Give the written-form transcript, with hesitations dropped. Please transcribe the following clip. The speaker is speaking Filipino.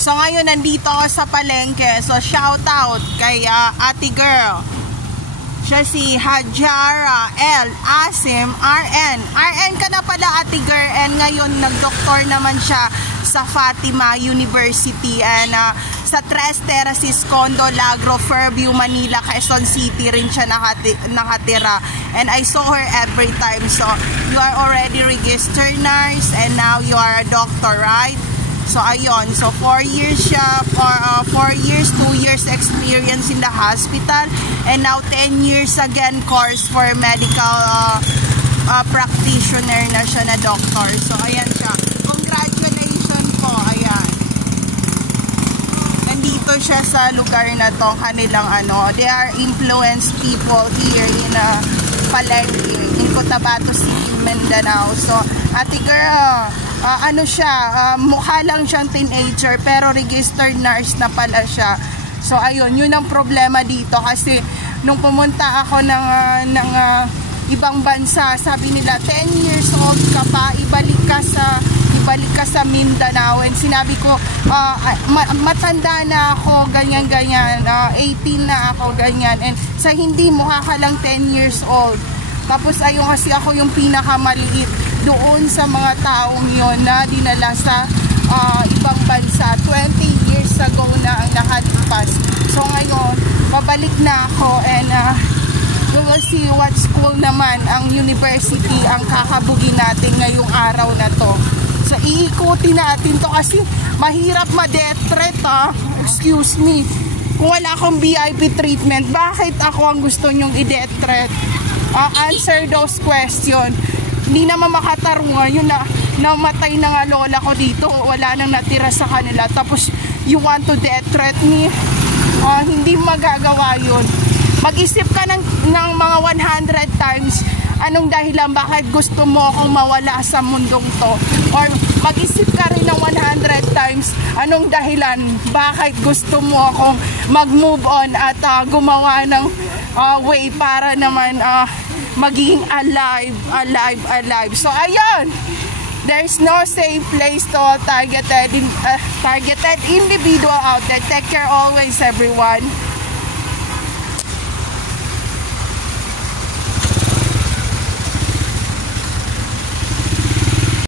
So ngayon nandito ako sa palengke. So shout out kay ate girl. Siya si Hajara L. Asim RN. RN ka na pala ate girl. And ngayon nagdoktor naman siya sa Fatima University. And sa Tres Terraces Condo, Lagro, Fairview, Manila, Quezon City rin siya nakatira. And I saw her every time. So you are already registered nurse and now you are a doctor, right? So ayun, so 4 years siya, 4 years, 2 years experience in the hospital, and now 10 years again course for medical practitioner na siya na doctor. So ayan siya. Congratulations po, ayan. Nandito siya sa lugar na to, kanilang they are influenced people here in Palengke, in Cotabato City, Mindanao. So ate girl, mukha lang siyang teenager pero registered nurse na pala siya. So ayun, yun ang problema dito kasi nung pumunta ako ng ibang bansa, sabi nila 10 years old ka pa, ibalik ka sa Mindanao. And sinabi ko, matanda na ako, ganyan, 18 na ako, ganyan. And sa hindi, mukha ka lang 10 years old. Tapos ayun, kasi ako yung pinakamaliit doon sa mga taong yon na dinala sa ibang bansa. 20 years ago na ang nakalipas. So ngayon, pabalik na ako and we will see what school naman ang university ang kakabugin natin ngayong araw na to. So iikutin natin to kasi mahirap ma-death threat excuse me. Kung wala akong VIP treatment, bakit ako ang gusto nyong i-death threat? Answer those questions. Hindi naman makatarungan yun na namatay na nga lola ko dito, wala nang natira sa kanila, tapos you want to death threat me? Hindi magagawa yun. Mag-isip ka ng mga 100 times anong dahilan bakit gusto mo akong mawala sa mundong to, or mag-isip ka rin ng 100 times anong dahilan bakit gusto mo akong mag-move on at gumawa ng way para naman maging alive. So ayun, there's no safe place to targeted individual out there. Take care always, everyone.